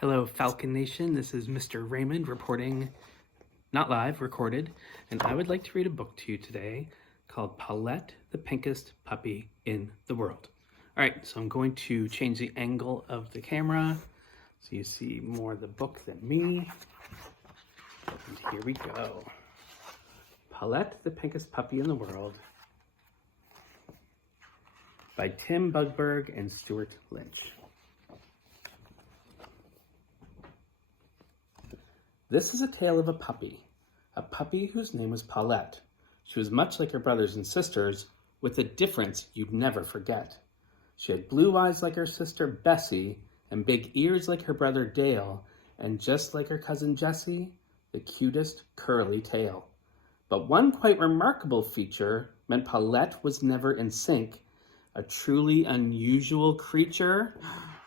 Hello, Falcon Nation. This is Mr. Raymond reporting, not live, recorded, and I would like to read a book to you today called Paulette, the Pinkest Puppy in the World. All right, so I'm going to change the angle of the camera so you see more of the book than me. And here we go. Paulette, the Pinkest Puppy in the World by Tim Bugberg and Stuart Lynch. This is a tale of a puppy whose name was Paulette. She was much like her brothers and sisters, with a difference you'd never forget. She had blue eyes like her sister Bessie, and big ears like her brother Dale, and just like her cousin Jessie, the cutest curly tail. But one quite remarkable feature meant Paulette was never in sync. A truly unusual creature.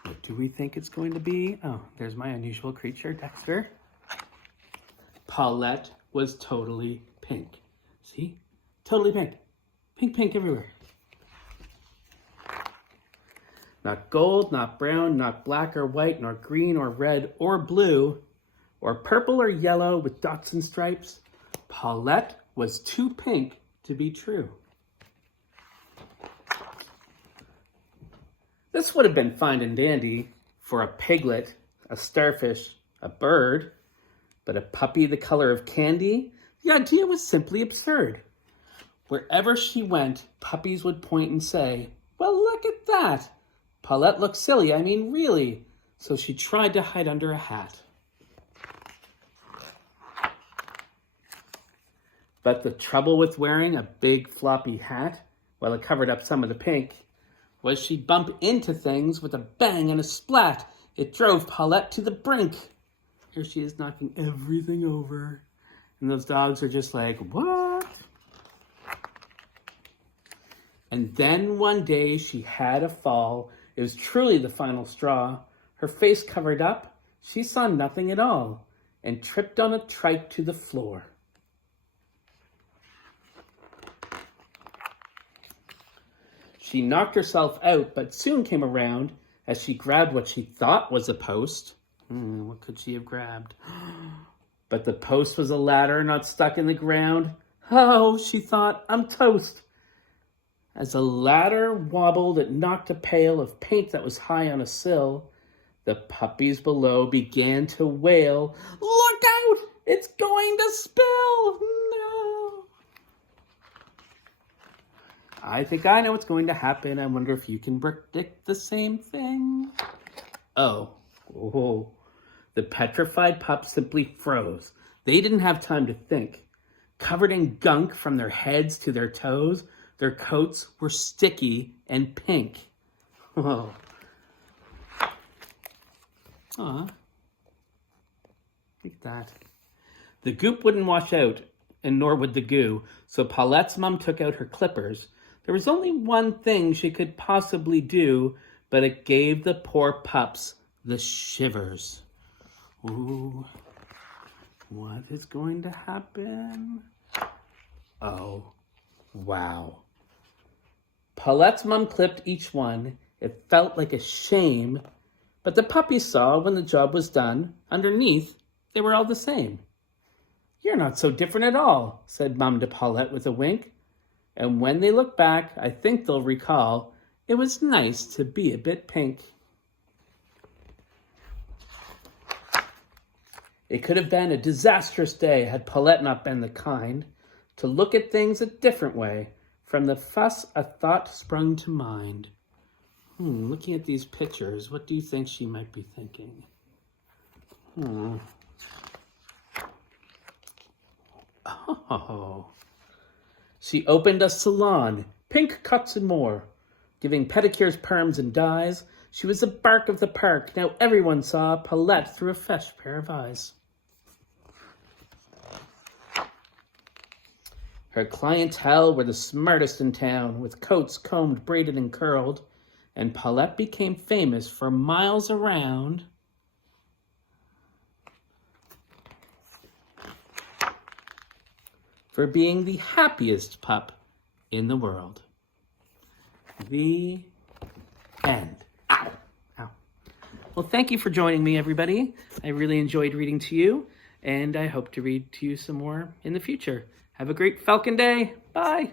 What do we think it's going to be? Oh, there's my unusual creature, Dexter. Paulette was totally pink. See? Totally pink. Pink, pink everywhere. Not gold, not brown, not black or white, nor green or red or blue, or purple or yellow with dots and stripes. Paulette was too pink to be true. This would have been fine and dandy for a piglet, a starfish, a bird, but a puppy the color of candy? The idea was simply absurd. Wherever she went, puppies would point and say, "Well, look at that. Paulette looks silly, I mean really." So she tried to hide under a hat. But the trouble with wearing a big floppy hat, while it covered up some of the pink, was she'd bump into things with a bang and a splat. It drove Paulette to the brink. Here she is knocking everything over. And those dogs are just like, what? And then one day she had a fall. It was truly the final straw. Her face covered up. She saw nothing at all and tripped on a trike to the floor. She knocked herself out, but soon came around as she grabbed what she thought was a post. What could she have grabbed? But the post was a ladder not stuck in the ground. Oh, she thought, I'm toast. As the ladder wobbled, it knocked a pail of paint that was high on a sill. The puppies below began to wail. Look out! It's going to spill! No! I think I know what's going to happen. I wonder if you can predict the same thing. Oh. The petrified pups simply froze. They didn't have time to think. Covered in gunk from their heads to their toes, their coats were sticky and pink. Oh. Aw. Look at that. The goop wouldn't wash out, and nor would the goo, so Paulette's mom took out her clippers. There was only one thing she could possibly do, but it gave the poor pups the shivers. Ooh, what is going to happen? Oh, wow. Paulette's mom clipped each one. It felt like a shame, but the puppies saw when the job was done, underneath, they were all the same. You're not so different at all, said Mom to Paulette with a wink. And when they look back, I think they'll recall it was nice to be a bit pink. It could have been a disastrous day had Paulette not been the kind to look at things a different way. From the fuss, a thought sprung to mind. Looking at these pictures, what do you think she might be thinking? Oh. She opened a salon, pink cuts and more, giving pedicures, perms, and dyes. She was the bark of the park. Now everyone saw Paulette through a fresh pair of eyes. Her clientele were the smartest in town, with coats combed, braided, and curled, and Paulette became famous for miles around. For being the happiest pup in the world. The end. Ow. Ow. Well, thank you for joining me, everybody. I really enjoyed reading to you, and I hope to read to you some more in the future. Have a great Falcon Day. Bye.